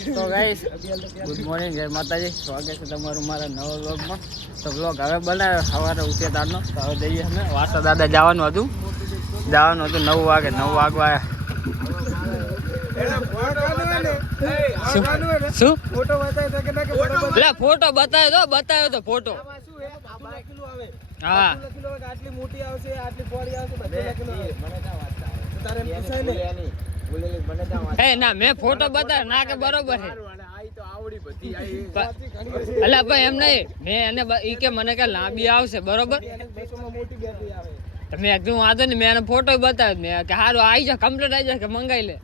તો guys good morning જય માતાજી, સ્વાગત છે તમારું મારા નવા વ્લોગમાં. તો વ્લોગ હવે બનાવ્યો સવારે ઉઠ્યા તારનો. તો હવે જઈએ અમે વાસા દાદા જવાનું હતું 9 વાગે 9 વાગવા શું ફોટો બતાવ્યો તો ફોટો હા આટલી મોટી આવશે આટલી પોળી આવશે બધું તારે પૂછાય ને ના મેં ફોટો બતાવ્યો ના કે બરોબર છે અલા ભાઈ એમ નહીં મેં એને ઈ કે મને કે લાંબી આવશે બરોબર મેં એકદમ વાંધો ને મેં એને ફોટો બતાવ્યો મેં કે સારું આવી જાય કમ્પ્લીટ આવી જાય કે મંગાઈ લે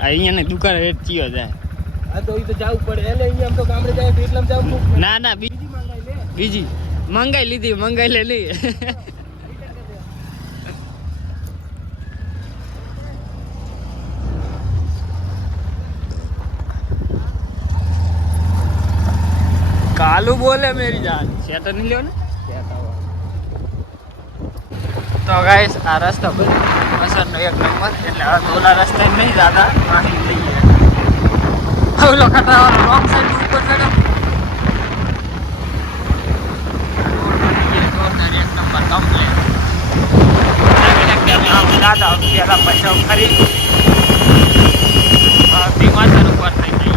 અહીંયા દુકાન રેટ ચિયો જાય ના બીજી મંગાઈ લીધી મંગાઈ લે લઈ कालू बोले मेरी जान सेटर नहीं लियो ने तो गाइस आ रास्ता पर असर नो एक नंबर એટલે આ ઓલા રસ્તે નહીં જાતા અહીં લઈએ ઓલો ખટા વાળો રોંગ સાઈડ ઉપર ચડો ये डोर एक नंबर कम्प्लीट लेकिन हम दादा પેલા પૈસા ખરી દિમાગ પર ઉપર થઈ ગઈ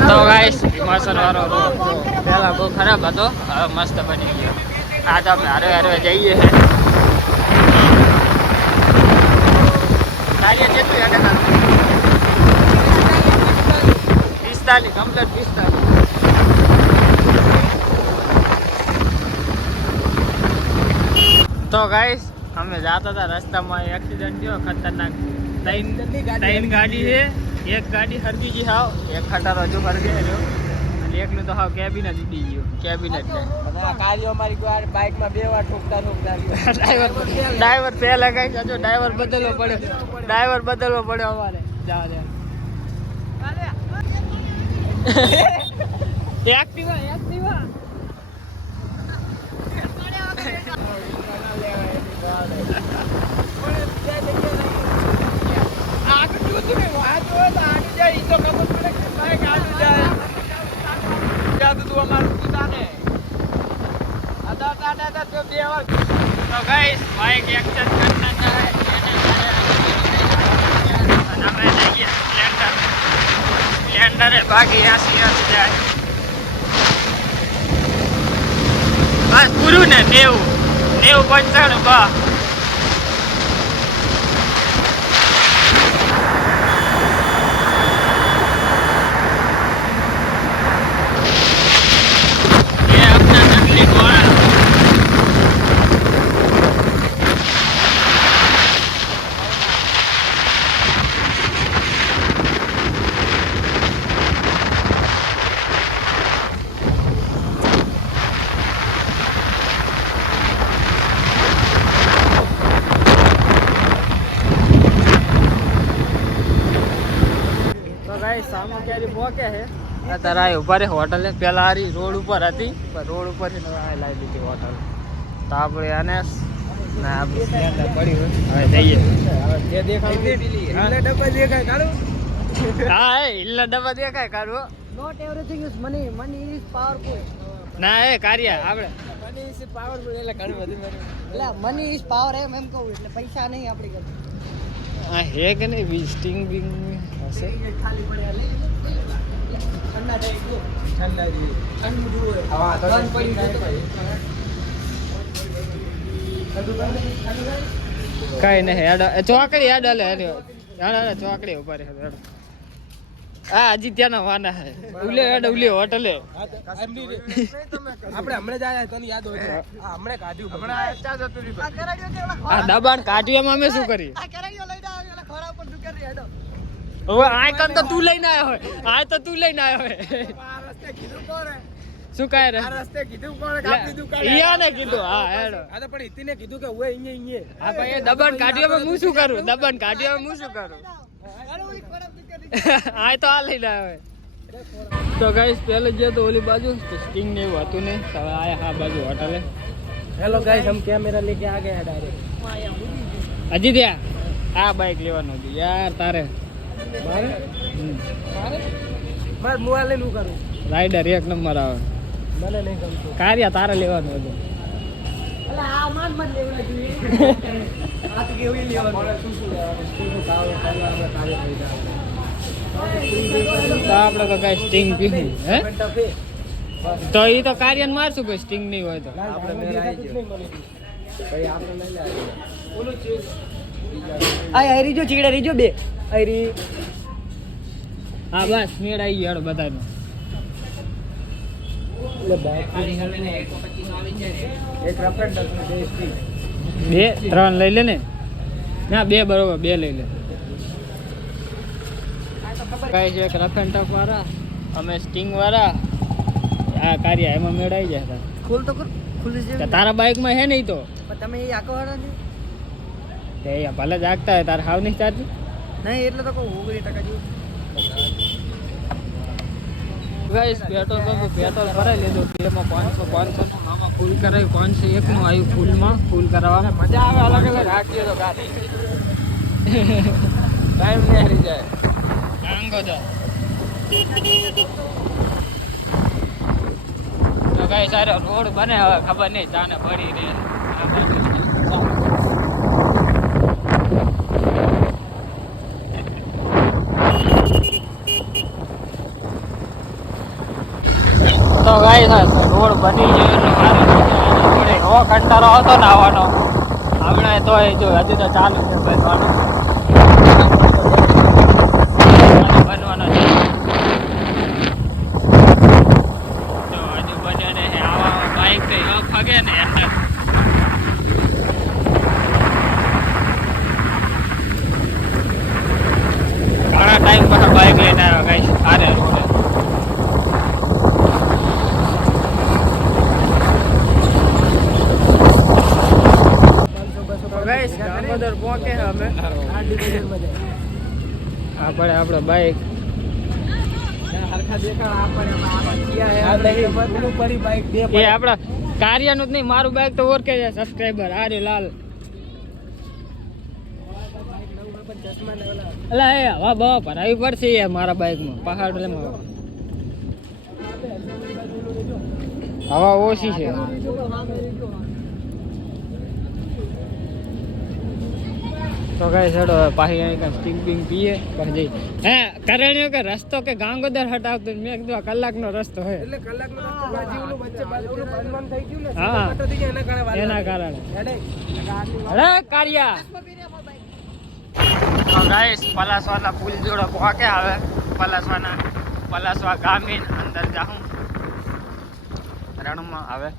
तो गाइस हिमाचल वाला रोड पहला बहुत खराब હતો હવે મસ્ત બની ગયો આ તો અમે હારે જઈએ છે તારી જેટલું હેડે 45 કમ્પ્લીટ 45 તો ગાइस અમે જાતા હતા રસ્તામાં એક્સિડન્ટ થયો ખતરનાક ત્રણ ગાડી છે एक गाड़ी हरगी जी हाव एक खटारो जो हरगे जो અને એકનું તો હાવ કેબિન જ ઉડી ગયો કેબિન જ આ કાર્યો મારી બાઇક માં બે વાર ઠોકતા ડ્રાઈવર પહેલા કઈ જો ડ્રાઈવર બદલવો પડે અમારે જા એક્ટિવા तो गाइस बाइक एक्शन करना है स्प्लेंडर है बाकी यहाँ से जाए बस पूरू ने नेव 95 बा सामने क्या पहुंचे है અત્યારે આ ઉભા રે હોટલ પેલા આ રોડ ઉપર હતી પણ રોડ ઉપર થી લાવી દીધી હોટલ તો આપણે આને ના આપણે સ્પ્લેન્ડર પડી હવે જઈએ હવે જે દેખાય ઇલ્લા ડબ્બા દેખાય કાઢો હા એ ઇલ્લા ડબ્બા દેખાય કાઢો note everything is money is powerful ના એ કાર્ય આપણે મની ઇઝ પાવરફુલ એટલે ઘણું બધું એટલે મની ઇઝ પાવર એમ કહું એટલે પૈસા નહીં આપણી ઘરે આ હે કે નહીં વિઝિટિંગ બિંગ હશે ખાલી પડ્યા લઈ કઈ નહીં ચોકડી ચોકડી ઉપર હા હજી ત્યાંના વાના હે ઉલે હોટલે આપણે હમણાં જાય તને યાદ હોય હમણાં કાઢ્યું હમણાં દબાણ કાઢ્યું અમે શું કરીએ હવે આ કન તો તું લઈને આવ્યો હોય શું કાય રે આ રસ્તે કીધું કોણે કે આપણી દુકાન ઈયાને કીધું હા હેડો આ તો પણ ઇતિને કીધું કે ઓય અહીંયા હા ભાઈ એ દબન કાઢ્યો હું શું કરું દબન કાઢ્યો હું શું કરું આ તો આ લઈને આવે તો ગાઈસ પહેલે જે તો ઓલી બાજુ સ્ટિંગ ને એવું હતું નહીં હવે આયા આ બાજુ હોટલે हेलो गाइस हम कैमरा लेके आ गए हैं डायरेक्ट હજી ત્યાં આ બાઈક લેવાનું હતું યાર તારે मारे मार मोबाइल लेनु करूं રાઈડર એક નંબર આવે મને નહીં ગમતું કાર્ય તારે લેવાનું હતું અલા આ માન મત લેવડા જોઈએ આ તો કેવી લેવાનું શું શું લેવાનું કાવ આપણે કાર્ય થઈ જાય તો આપણે તો કઈ સ્ટિંગ પીવું હે તો એ તો કાર્યન મારશું ભાઈ સ્ટિંગ નહીં હોય તો આપણે મેર આવી ગયો ભાઈ આપણે લઈ લે બોલો છે આ આયરી જો ચીડા રીજો બે આયરી હા બસ મેળ આવી ગયો બધાનો એટલે બાઈક ને 125 આવી જાય એક રફેટ ને બે સ્ટિંગ બે ત્રણ લઈ લે ને ના બે બરોબર બે લઈ લે કઈ છે એક રફ એન્ડ ટફ વાળા અમે સ્ટિંગ વાળા આ કાર્ય એમાં મેળાઈ જાય ખોલ તો કર ખુલી છે તારા બાઇકમાં હે નહીં તો પણ તમે એ આકો વાળા છે તે ભલે જાગતા હોય તારે હાવ નહીં ચાર્જ નહીં એટલે તો કહું 19% જેવું ગાઈસ પેટ્રોલ ભરાઈ લીધું તેમાં 500 નું મામા ફૂલ કરાવ્યું 501 નું આવ્યું ફૂલમાં ફૂલ કરાવવા મજા આવે અલગ અલગ રાખીએ તો ગાડી ટાઈમ નહીં હારી જાય કાંગો તો ગાઈસ સારો રોડ બને હવે ખબર નહીં જાને પડી રે તો ગાઈસ રોડ બની ગયો એટલે મારે એવો કંટાળો હતો ને આવવાનો હમણાં તો જો હજુ તો ચાલુ છે બનવાનો બનવાનો છે તો હજુ બને ને આવા બાઈક તો એવા ફગે ને અંદર ઘણા ટાઈમ પછી બાઈક લઈને આવ્યો ગાઈસ આરે રોડ ગામોદર પહોંચે અમે આપણે બાઈક એ આપડા કાર્યનું જ નહીં મારું બાઈક તો ઓળખે છે સબસ્ક્રાઈબર આરે લાલ અલા એ હવા બવા ભરાવી પડશે યાર મારા બાઈકમાં પહાડ હવા ઓછી છે તો કઈ છોડો પાછી અહીં સ્ટિંગ બિંગ પીએ પછી જઈ હે કરણ્યો કે રસ્તો કે ગાંગોદર હટાવતો મેં કીધું કલાકનો રસ્તો હોય એટલે કલાકનો રસ્તો બાજુનું વચ્ચે બાજુનું બંધન થઈ ગયું ને હા તો થઈ ગયા એના કારણે હેડે અરે કારિયા તો ગાઈસ પલાસવાના પુલ જોડે પહોંચે આવે પલાસવા ગામીન અંદર જાઉં રણમાં આવે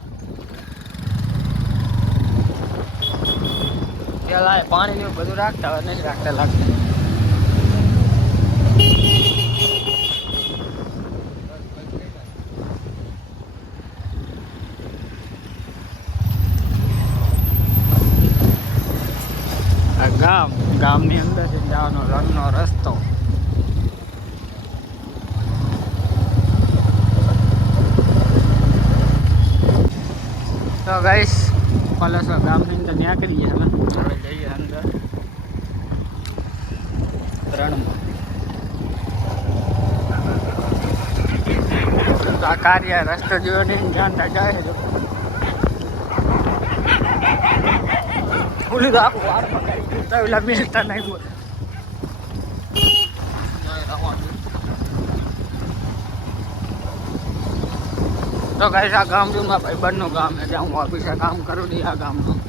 પેલા પાણી ને બધું રાખતા હવે નથી રાખતા લાગતું આ ગામની અંદર છે જવાનો રણનો રસ્તો તો ગાઈસ પલાસવા ગામની અંદર નીકળી ગયા હવે જઈએ અંદર રણમાં આ કાર્ય રસ્તો જોયો નહીં જાણતા જાય છે ઓલું તો આખું વાર પકડી ગયું ઓલા મેળતા નાખ્યું તો ગાઈસ આ ગામ છું મારા ભાઈ બંધનું ગામ છે જ્યાં હું ઓફિસે કામ કરું નહીં આ ગામનું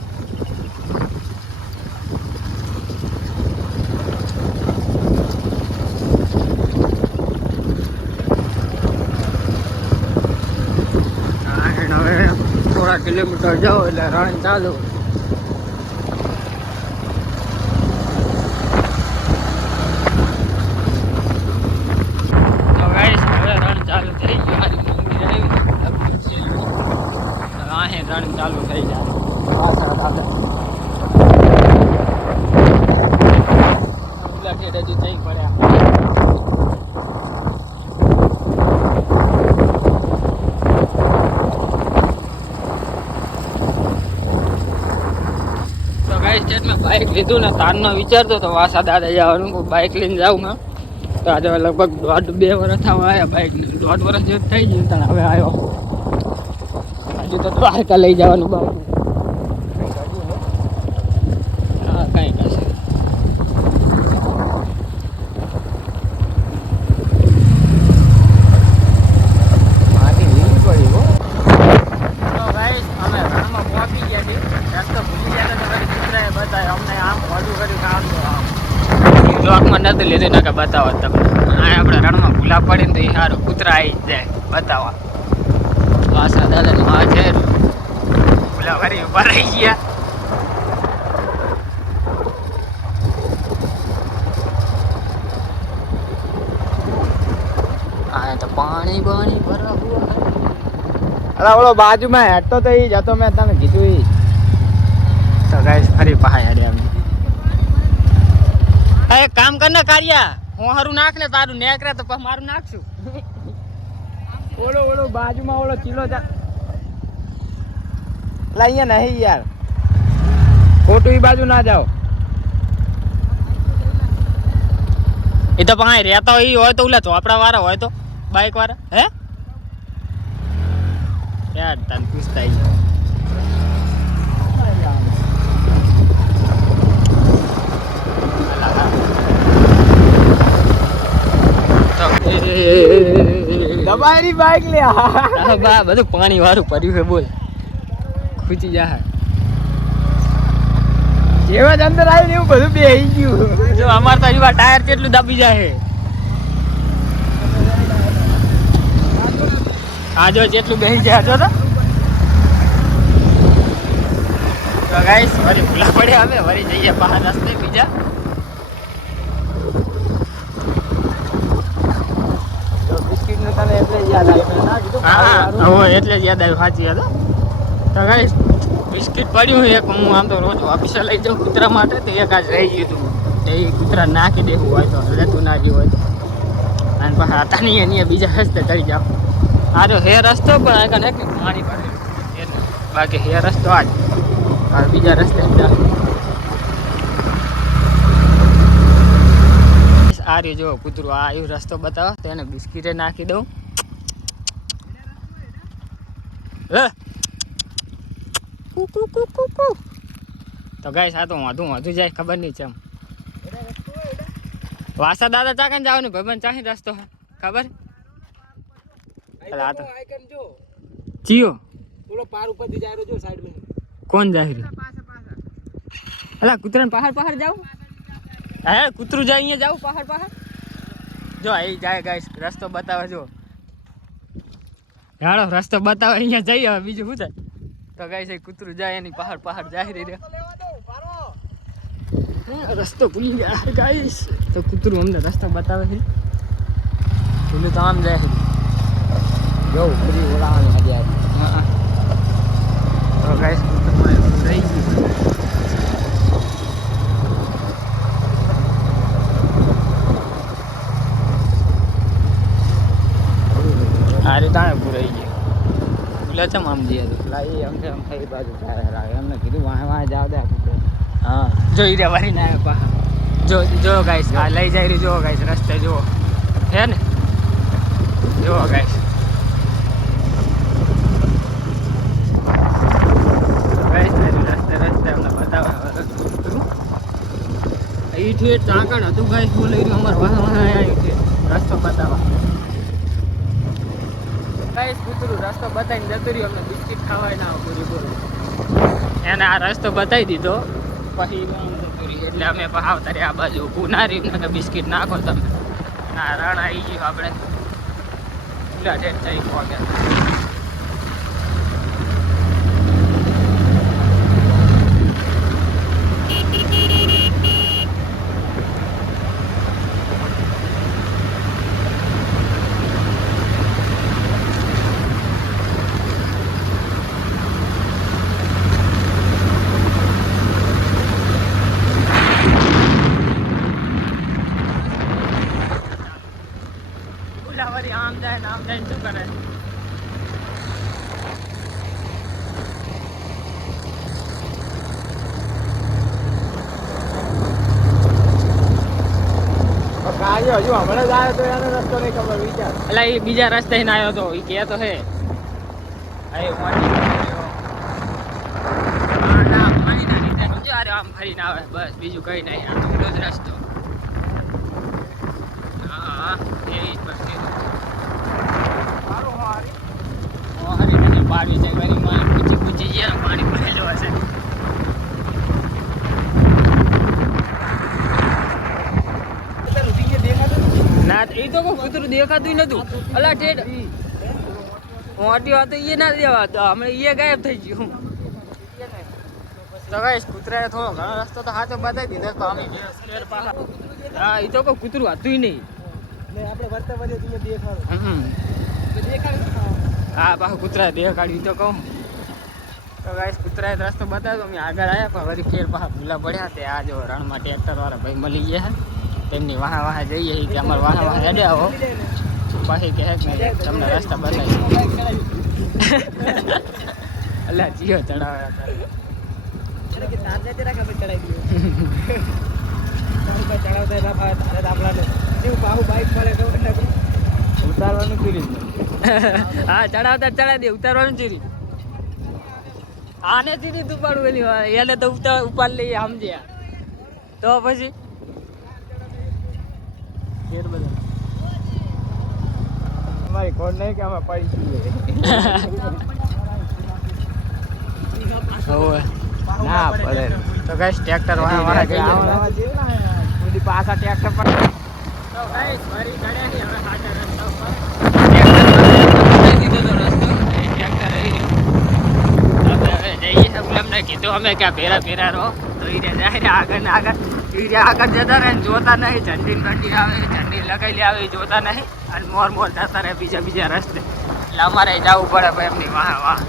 હવે થોડા કિલોમીટર જાઓ એટલે રણ ચાલુ તો ગાઈસ હવે રણ ચાલુ થઈ ગયું મંદિર આવ્યું પાણી પડ્યા. તો ગાઈસ સ્ટેટમાં બાઇક લીધું ને તારનો વિચારતો તો વાસા દાદા જવાનું બાઇક લઈને જાઉં મેં. તો આજે લગભગ 1.5-2 વર્ષ થવા આવ્યા બાઇક, 1.5 વર્ષ જેવું થઈ ગયું. તને હવે આવ્યો હજુ તો દ્વારકા લઈ જવાનું બાપુ. હા કાંઈ કશે માટી લીધી પડી હો. તો ગાઈસ અમે રણમાં પહોંચી ગયા છીએ. રસ્તો ભૂલી ગયા તો વળી કૂતરાએ બતાવ્યો અમને. આમ મોઢું કર્યું કામ તો આમ બ્લોકમાં નથી લીધું ને કે બતાવો તમને. આ આપણે રણમાં ભૂલા પડીને તો એ સારું કૂતરા આવી જ જાય બતાવવા. વાસા દાદાની માં છે ભૂલા ફરી ઉભા રહી ગયા. હા તો પાણી ભરા હુઆ. અલા ઓલો બાજુમાં હેઠતો તો ઈ જતો મેં તને કીધું ઈ. તો ગાઈસ ફરી પહાડ હેડ્યા. એક કામ કર ને કારિયા, હું હારું નાખ ને તારું નેકરે તો પછી મારું નાખશું. ઓલો બાજુમાં ઓલો કિલો લા અહીંયા નહીં યાર, ખોટું ઈ બાજુ ના જાઓ. એ તો પાણી રહેતા હોય હોય તો ઓલા ચોપડા વાળા હોય તો બાઈક વાળા હે યાર તને પૂછતા દબાઈ બાઈક લે બા બધું પાણી વાળું પડ્યું છે બોલ ખૂચી જા. જેવા જ અંદર આવી ને એવું બધું બેહી ગયું. જો અમાર તો હજુ ટાયર કેટલું દાબી જાય. આ જો જેટલું બેહી જાય જો તો ગાઈસ વળી ભૂલા પડ્યા. હવે વળી જઈએ બહાર રસ્તે બીજા. બિસ્કિટ નું તને એટલે યાદ આવ્યું. હા એટલે જ યાદ આવ્યું. સાચી યાદ. તો ગાઈસ બિસ્કિટ પડ્યું એક હું આમ તો રોજ ઓફિસે લઈ જાઉં કૂતરા માટે. તો એક આજ રહી ગયું હતું. એ કૂતરા નાખી દેવું હોય તો લેતું ના ગયું હોય તો અને પછી હતા નહીં એની બીજા રસ્તે ચડી જાવ. આ તો હે રસ્તો પણ આગળ એક પાણી પડે બાકી હે રસ્તો આજ બીજા રસ્તે આ રહ્યું જો કૂતરું આ આવ્યું રસ્તો બતાવો તો એને બિસ્કીટે નાખી દઉં. તો ગાઈસ આ તો વાંધું જાય ખબર નહીં છે એમ. વાસા દાદા ચાકન જવાનું ભાઈબંધ ચાહી રસ્તો ખબર ચિયો પાર ઉપર થી જાય જો સાઈડ में કોણ જાય રે અલા કૂતરાને પહાડ જાવ. હે કૂતરું જાય અહીંયા જાવ પહાડ જો અહીં જાય ગાઈસ રસ્તો બતાવે જો હાલો રસ્તો બતાવે અહીંયા જઈએ. હવે બીજું શું થાય. તો ગાઈસ એ કૂતરું જાય એની પહાડ જાય રે રસ્તો ભૂલી ગયા ગાઈસ. તો કૂતરું અમને રસ્તો બતાવે છે પેલું તો આમ જાય છે જો બધી ઓળાવાની મજા આવી. હા તો ગાઈસ કૂતરું રહી ગયું. આ રીતે પૂરાઈ ગયું ભૂલે છે આમ જઈએ તો અમને આમ થઈ બાજુ એમને કીધું વાહ જાવ દે. હા જોઈ રે વરી ના પહાડ જો ગાઈસ આ લઈ જાય રહ્યું. જો ગાઈસ રસ્તે જો હે ને જો ગાઈસ રસ્તે અમને બતાવે. અહીંથી ચાકણ હતું ગાઈસ બોલાઈ રહ્યું અમારે વાહ આવ્યું છે રસ્તો બતાવવા. ગાઈસ કૂતરું રસ્તો બતાવીને જતું રહ્યું. અમને બિસ્કિટ ખાવાય ના પૂરી બોલો એને આ રસ્તો બતાવી દીધો પછી એટલે અમે આવતા રહ્યા આ બાજુ ઊભું ના રહ્યું કે બિસ્કિટ નાખો તમે. ના રણ આવી ગયું આપણે પૂરા ઠેઠ થઈ પહોંચ્યા. આમ જાય ને આમ જાય શું કરે હજુ હમણાં જ આવ્યો તો એનો રસ્તો નહીં ખબર વિચાર એટલે એ બીજા રસ્તે ને આવ્યો તો એ કે તો હે આમ ફરીને આવે બસ બીજું કઈ નહીં આ તો જ રસ્તો હા એવી જ વસ્તુ હારી નથી પાડવી છે ગરી માં પૂછી ગયા પાણી ભરેલું હશે ના એ તો કોઈ કૂતરું દેખાતું નતું અલા ઠેઠ મોટી વાત એ ના દેવા તો હમણાં એ ગાયબ થઈ ગયું તો ગાઈસ કૂતરાએ થોડો ઘણો રસ્તો તો હાથે બતાવી દીધો તો અમે હા એ તો કોઈ કૂતરું હતું નહીં આપણે વર્તા વધે તું દેખાડો હા પાછું કૂતરાએ દેખાડ્યું તો કહું તો ગાઈસ કૂતરાએ રસ્તો બતાવ્યો અમે આગળ આવ્યા પણ વળી ફેર પાછા ભૂલા પડ્યા તે આ જો રણમાં ટ્રેક્ટરવાળા ભાઈ મળી ગયા તેમની વાહા જઈએ કે અમારે વાહા હેડે આવો પાછી કહે કે તમને રસ્તા બતાવી અલ્લા જીઓ ચડાવ્યા ઉતારવાનું ચૂરી હા ચડાવતા ચડાવી દે ઉતારવાનું ચૂરી આને ચીરી તું પાડું એની એને તો ઉપાડ લઈએ સમજ્યા તો પછી અમારી કોણ નહીં કે અમે પડી ના પડે તો ગાઈસ ટ્રેક્ટર વાળા જઈએ પાછા ટ્રેક્ટર પર તો ગાઈસ મારી ગાડી હવે સાચા રસ્તા ઉપર ટ્રેક્ટર દીધો તો રસ્તો ટ્રેક્ટર આવી હવે જઈએ અમને કીધું અમે ક્યાં ભેરા રહો તો એ જાય આગળ ને આગળ આગળ જતા રહે જોતા નહીં ઝંડી કંડી આવે ઝંડી લગાવી આવે જોતા નહીં અને મોર જતા રહે બીજા રસ્તે એટલે અમારે જવું પડે ભાઈ એમની વાહ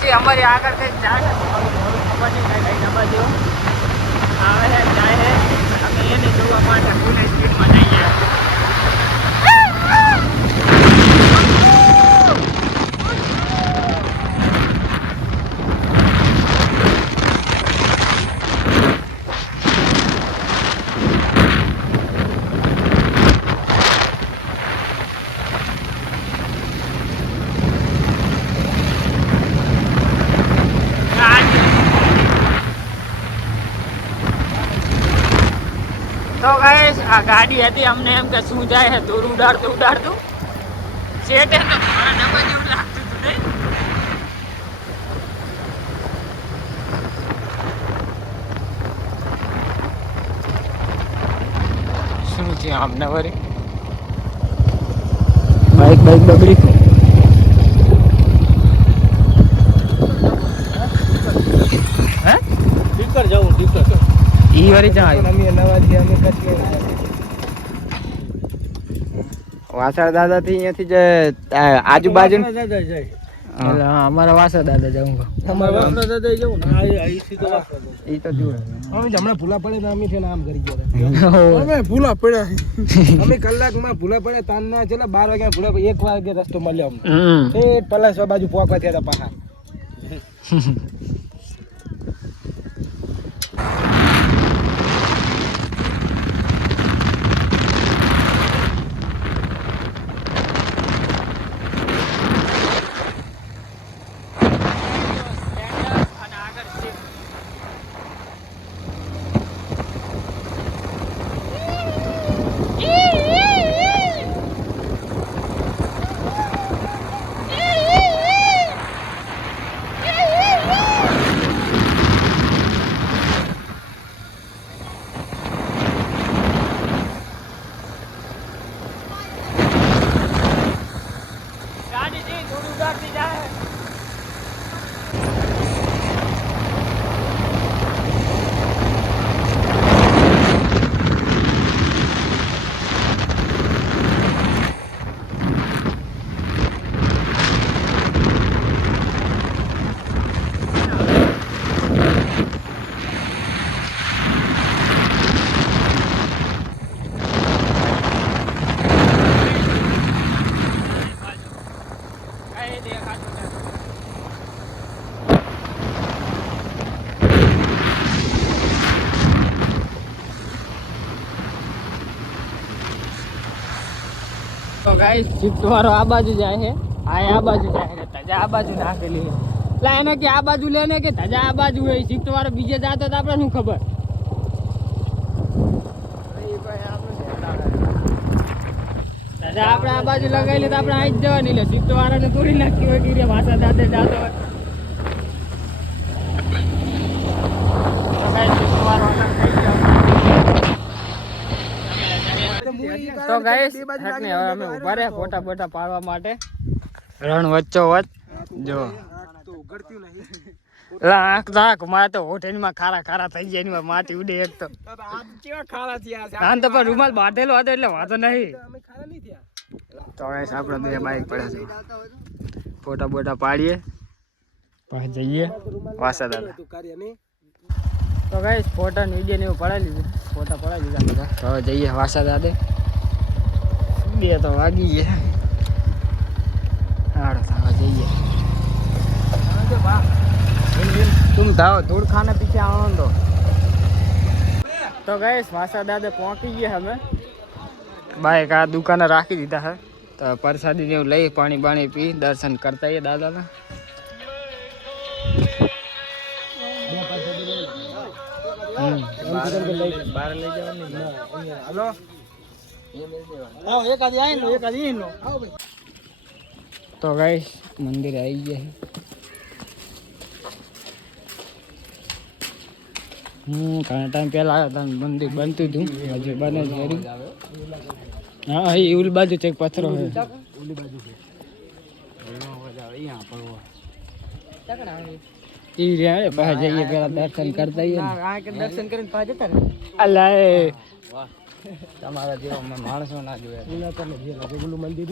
પછી અમારી આગળ કંઈક જાય છે ખબર નહીં કઈ બાજુ આવે છે જાય છે અમે એને જોવા માટે ફૂલ સ્પીડમાં જઈએ. તો ગાઈસ આ ગાડી હતી અમને એમ કે શું જાય છે દૂર ઉડાડતું સેટ તો મારા ડબ્બા જેવું લાગતું હતું નહીં. શું છે આમને વળી બાઈક બગડી હે ટીકર જાઉં ટીકર ઈ વારી ચા અમે નવાજી અમે કચ્છ વાસણ દાદા થી અહીંયાથી જે આજુબાજુ દાદા જાય એટલે હા અમારા વાસણ દાદા જાઉં અમારા વાસણા દાદા જવું ને આ તો ઈ તો જુઓ અમે હમણાં ભૂલા પડે ને અમે છે આમ કરી ગયા અમે ભૂલા પડ્યા અમે કલાકમાં ભૂલા પડે તાનના છે 12 વાગ્યા ભૂલા પડે 1 વાગે રસ્તો મળ્યો અમને એ પલાસવા બાજુ પોકવા થયા હતા પાછા. તો ગાઈસ શિફ્ટ વાળો આ બાજુ જાય છે આ બાજુ જાય છે તજા આ બાજુ નાખેલી છે એટલે એને કે આ બાજુ લેને કે તજા આ બાજુ હોય શિફ્ટ વાળો બીજે જાતો તો આપણે શું ખબર તજા આપણે આ બાજુ લગાવી લે તો આપણે અહીં જ જવાની લે શિફ્ટ વાળાને થોડી નાખી હોય કે ભાષા દાદે જાતો હોય તો ગાઈસ હેકને હવે અમે ઉભા રહ્યા ફોટા બોટા પાડવા માટે રણ વચ્ચો વચ જો આંખ મારે તો હોટેલમાં ખારા થઈ જાય ની માટી ઉડે એક તો આમ તો પણ રૂમાલ બાંધેલો હતો એટલે વાંધો નહીં તો ગાઈસ આપણે બે બાઈક પડે છે ફોટા બોટા પાડીએ પાછા જઈએ વાસા દાદા તો ગાઈસ ફોટા ને વિડીયો ને એવું પડાવી લીધું ફોટા પડાવી લીધા બધા તો હવે જઈએ વાસા દાદે 2 તો વાગી ગયા હાડો થવા જઈએ तुम धाओ धूल खाने पीछे आओ तो गए वासा दादा पहुंची गए हमें बाइक आ दुकान राखी दीधा है तो प्रसादी ने लई पानी बाणी पी दर्शन करता है दादा ना तो गाइस मंदिर आई गए घना टाइम पहला आया था मंदिर बनती थी हजे बने हाँ ये उल बाजू चेक पत्थर है जाइए पहला दर्शन करता ही दर्शन कर अल्लाह તમારા જેવા માણસો ના જોયા મંદિર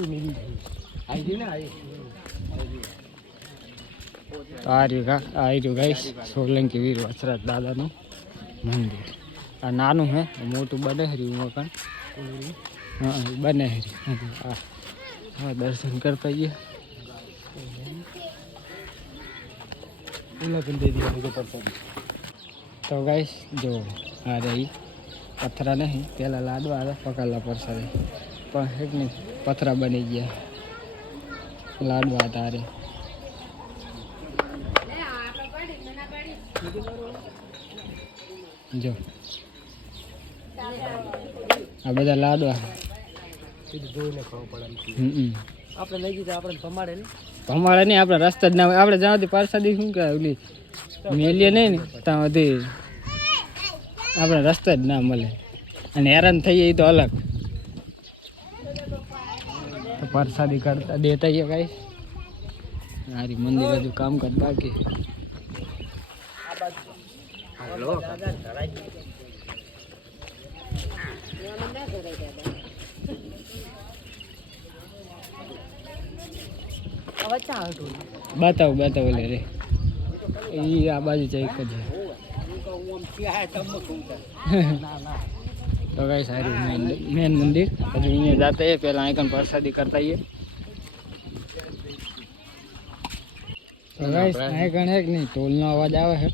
આ રહ્યું ગાઈસ સોલંકી વીર વસરાજ દાદાનું મંદિર. આ નાનું હે, મોટું બને હરી મકાન. હા બને હરી. હા દર્શન કરતા જઈએ. તો ગાઈસ જો આ રહી પથરા નહીં, પેલા લાડવા આવે પકડલા પરસાદી, પણ એક નહીં પથરા બની ગયા, લાડવા તારે. જો આ બધા લાડવા આપણે લઈ જઈએ. આપણે ભમાડે નહીં, આપણે રસ્તા જ ના હોય. આપણે જ્યાં સુધી પરસાદી શું કે ઓલી મેલીએ નહીં ને ત્યાં સુધી આપણે રસ્તા જ ના મળે, અને હેરાન થઈએ એ તો અલગ. તો પરસાદી કરતા દેતા જઈએ કાંઈ. મારી મંદિર હજુ કામકાજ બાકી. બતાવો લે રે એ આ બાજુ છે એક જ. તો કઈ સારું મેન મંદિર હજુ અહીંયા જાતે પેલા અહીં પ્રસાદી કરતા આવીએ. તો ગાઈસ અહીં કણ એક નહીં ટોલનો અવાજ આવે છે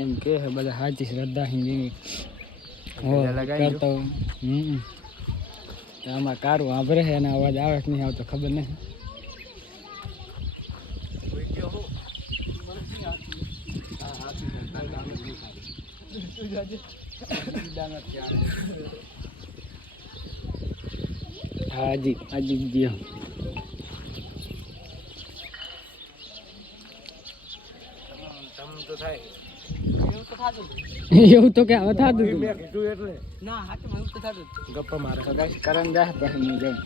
એમ કે છે બધા સાચી શ્રદ્ધા હિન્દીની કરતા. આમાં કારું વાંભરે છે અને અવાજ આવે કે નહીં આવતો ખબર નહીં. હાજી દિયો એવું તો કે હવે થતું એટલે ના હાચું એવું તો થતું ગપ્પા મારે ગાઈસ કરન જા પછી હું જાઉં.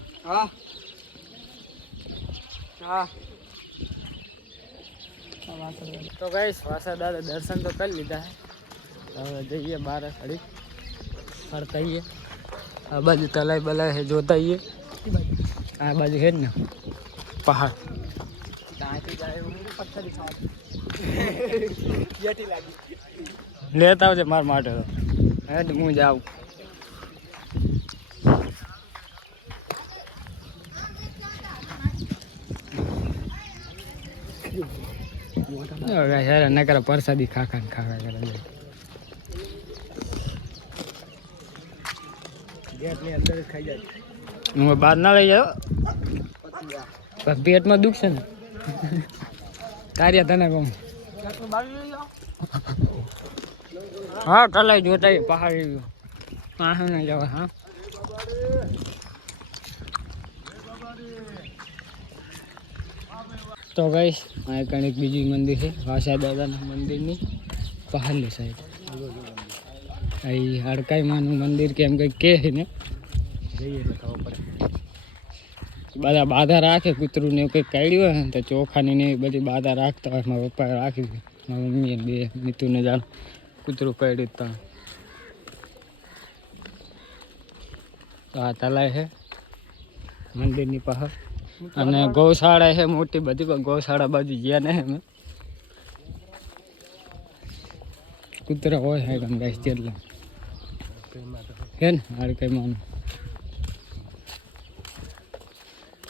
હા તો ગાઈસ વાસા દાદા દર્શન તો કરી લીધા હે. હવે જઈએ બાર ઘડી ફરતા આવીએ. આ બાજુ તલાઈ બલાઈ છે જોતા આવીએ. આ બાજુ છે ને પહાડ લેતા આવજે માર માટે તો હે હું જાઉં. ન કરે પરસાદી ખાખા ને ખાખા કરે. હું બહાર ના લઈ જાવ પેટમાં દુખશે ને કાર્ય તને કહું. હા કલાઈ જોતા પહાડી હા ના જવા. હા તો ગાઈસ આ કણેક બીજું મંદિર છે વાસા દાદાના મંદિરની પહાડની સાઈડ. અહીં હડકાઈ માનું મંદિર કેમ કંઈક કે છે ને જઈએ એટલે ખબર પડે. બધા બાધા રાખે કૂતરું ને એવું કંઈક કાઢ્યું હોય ને તો ચોખાની ને એવી બધી બાધા રાખતા હોય. મારા પપ્પાએ રાખી હતી, મારા મમ્મીએ બે નીતુને જાણ કૂતરું કાઢ્યું તો આ તલાય છે મંદિરની પાસે. અને ગૌશાળા છે મોટી બધી, પણ ગૌશાળા બાજુ ગયા ને અમે કૂતરા હોય છે ગમ ગાઈસ જેટલા હે ને હાર કઈ માનું.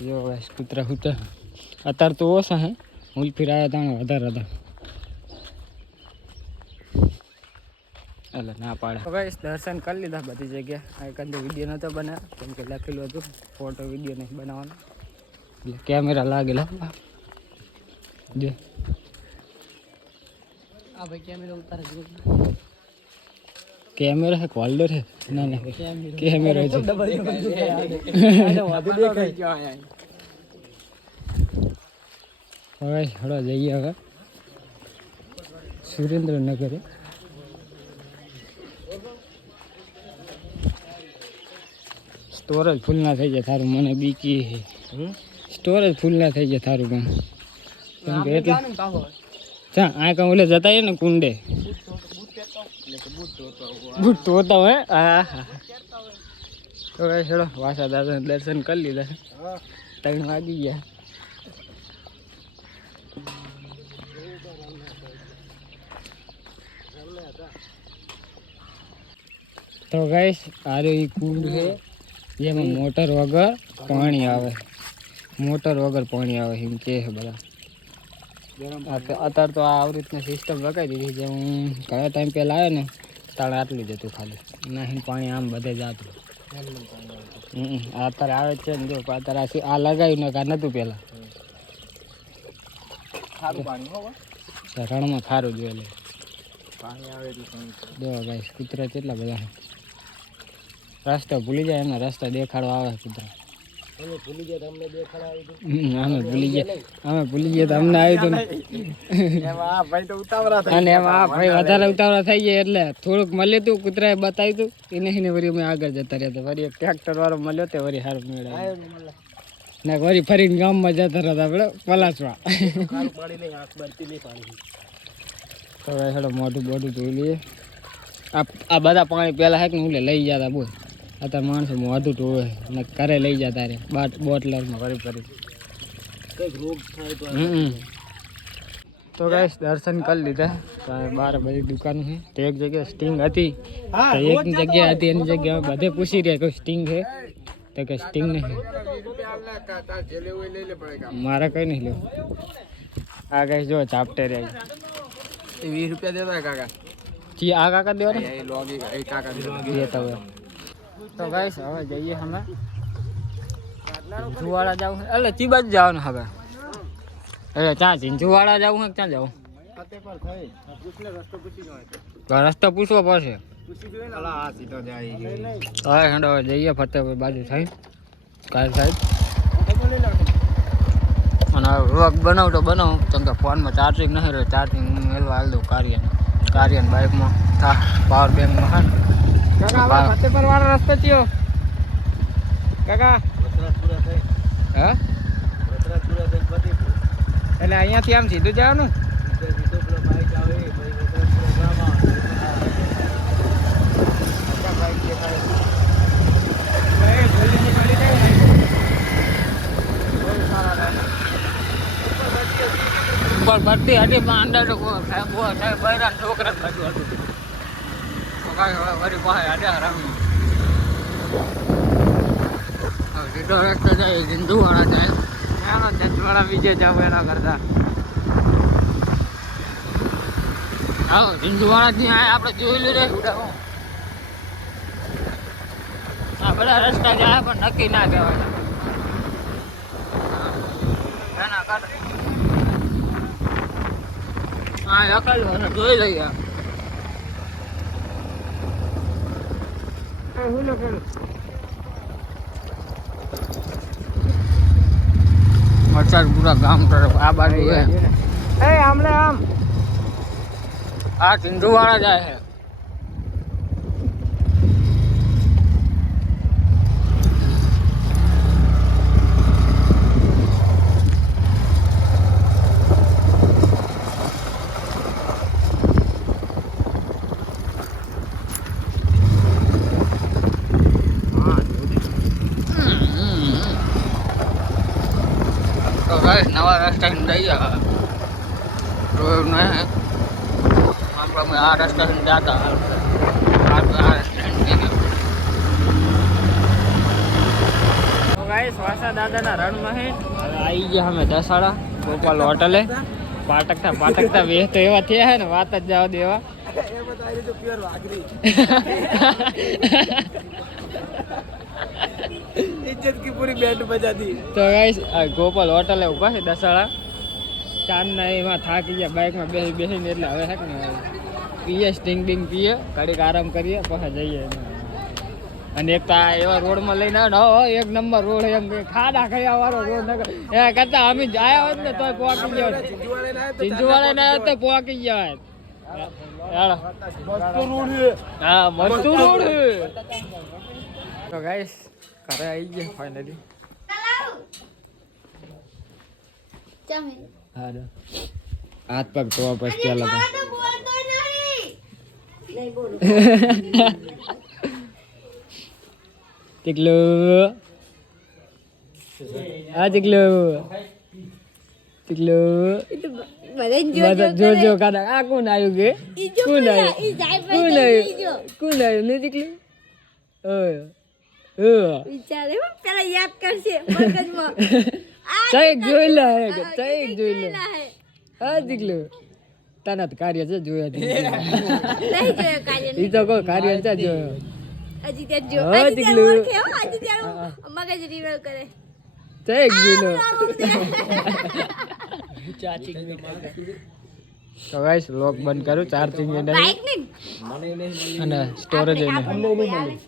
જો ગાઈસ કૂતરા હુતા અત્યારે તો ઓછા હે, હું ફિર આવ્યા હતા વધારે હતા. એટલે ના પાડે. ગાઈસ દર્શન કરી લીધા બધી જગ્યાએ. આ કંદે વિડીયો નહોતો બનાવ્યો કેમ કે લખેલું હતું ફોટો વિડીયો નહીં બનાવવાનો, એટલે કેમેરા લાગેલા જો આ ભાઈ કેમેરા ઉતારે કેમેરા હે હોલ્ડર હે ના ના કેમેરા છે હવે હળો જઈએ હવે સુરેન્દ્રનગર. સ્ટોરેજ ફૂલ ના થઈ જાય થારું, મને બીકી સ્ટોરેજ ફૂલ ના થઈ જાય થારું પણ કેમ કે એટલે ચા આ કાં ઓલે જતા ને કુંડે બૂટ ધોતા હોય. હા હા તો ચલો વાસા દાદા દર્શન કરી લીધા, 3 વાગી ગયા. તો ગાઈસ આરે ઈ કુંડ છે જેમાં મોટર વગર પાણી આવે, મોટર વગર પાણી આવે એમ કે છે બધા. અત્યારે તો આવી રીતની સિસ્ટમ લગાવી દીધી છે. હું ઘણા ટાઈમ પહેલાં આવ્યો ને તારે આટલું જ હતું ખાલી, નાહીને પાણી આમ બધે જતું. અત્યારે આવે જ છે ને, જો અત્યારે આ લગાવ્યું ને કા નહોતું પહેલાં. સારું પાણી હો રણમાં ખારું જોઈએ પાણી આવે એટલે જો ગાઈસ કૂતરા કેટલા બધા રસ્તો ભૂલી જાય એમને રસ્તા દેખાડવા આવે કૂતરા. અમે ભૂલી ગયા તો અમને આવી અને એમાં આ ભાઈ વધારે ઉતાવળા થઈ ગયા એટલે થોડુંક મળ્યું હતું, કૂતરાએ બતાવ્યું હતું એને એને વળી અમે આગળ જતા રહ્યા હતા. વળી એક ટ્રેક્ટર વાળો મળ્યો તે વળી સારું મેળવ્યો ને વળી ફરીને ગામમાં જતા રહ્યા આપણે પલાસવા. તો હેડો મોઢું બોઢું ધોઈ લઈએ. આ બધા પાણી પહેલાં હે કે હું લઈ જતા બોલ, અત્યારે માણસો મોઢું ધોવે ને ઘરે લઈ જતા રે બોટલમાં ફરી ફરી. તો ગાઈસ દર્શન કરી લીધા. 12 બધી દુકાન છે. તો એક જગ્યાએ સ્ટિંગ હતી, તો એકની જગ્યા હતી એની જગ્યાએ બધે પૂછી રહ્યા કોઈ સ્ટિંગ છે તો કે સ્ટિંગ નહીં. મારે કઈ નહીં લેવું. આ ગાઈસ જો ચાપટે રહ્યા 20 રૂપિયા દેતા કાકા. જી આ કાકા દેવાના એ લોગી એ કાકા દેતા હોય. તો ગાઈસ હવે જઈએ અમે ઝીંઝુવાડા જવું એટલે ચી બાજુ જવાનું હવે? એટલે ત્યાં ઝીંઝુવાડા જવું હોય ક્યાં જવું? રસ્તો પૂછવો પડશે. હવે હેડો જઈએ ફતેહપુર બાજુ થઈ કાલ સાહેબ. અને હવે વ્લોગ બનાવતો બનાવું કેમ કે ફોનમાં ચાર્જિંગ નહીં રહ્યો. ચાર્જિંગ મેળવા હાલ દઉં કાર્યન બાઇકમાં પાવર બેંકમાં હા ને. ફતેહપુર વાળો રસ્તો થયો કાકા હા એટલે અહીંયાથી આમ સીધું જવાનું. ઉપર બધી હતી પણ અંદર તો બૈરા છોકરા બધું હતું. વળી પાસે આડ્યા રમી સીધો રસ્તો જાય ઝીંઝુવાડા જાય. એનો જજવાડા બીજે જાવ એના કરતા આવો ઝીંઝુવાડાથી આપણે જોયેલું રહેવું. આ બધા રસ્તા જાય પણ નક્કી ના કહેવાય એના કરતા હા અકલ જોઈ લઈએ. પૂરા ગામ તરફ આ બાજુ આમ આ ઝીંઝુવાડા જાય છે. નવા રસ્તા જઈએ રોડ ને આપણે આ રસ્તા જતા વાસા દાદાના રણમાં હે. હવે આવી ગયા અમે દસાડા ગોપાલ હોટલે. પાટકતા વેહ તો એવા થયા હે ને વાત જ જવા દેવા. इज्जत की पूरी बैंड बजा दी. तो गाइस गोपाल होटल है ऊपर है दसाड़ा. ચાંદ ના એમાં થાકી ગયા બાઇકમાં બેસીને એટલે હવે છે ને પીએ સ્ટિંગ ડિંગ પીએ ઘડીક આરામ કરીએ પછી જઈએ. અને એક તો એવા રોડમાં લઈને આવ્યો એક નંબર રોડ એમ ખાડા ખયા વાળો રોડ એ કરતા અમે આવ્યા હોત ને તો પહોંચી ગયા. ઝીંઝુવાડા ના તો પહોંચી ગયા. હા મસ્ત રોડ. તો ગાઈસ ઘરે આવી ગયા ફાઇનલી. હાથ પગ ધોવા પછી પેલા ટીકલો જો કાઢા આ કોણ આવ્યું કે કોણ આવ્યું ને ટીકલું વિચારે હો, પેલા યાદ કરશે મગજમાં. ચઈક જોઈ લે ચઈક જોઈ લે જોયેલા હે. હા દીકલો તને તો કાર્ય છે જોયા નહીં જોયો કાર્ય ઈ તો કોઈ કાર્ય છે જોયો હજી ત્યાં જો હા, હજી દીકલું. ત્યાં ઓળખે હો, હજી ત્યાં મગજ રિવલ કરે. ચઈક જોઈ લો તો ગાઈસ વ્લોગ બંધ કરું ચાર્જિંગ બાઈક ની અને સ્ટોરેજ આપણે કોઈ આવે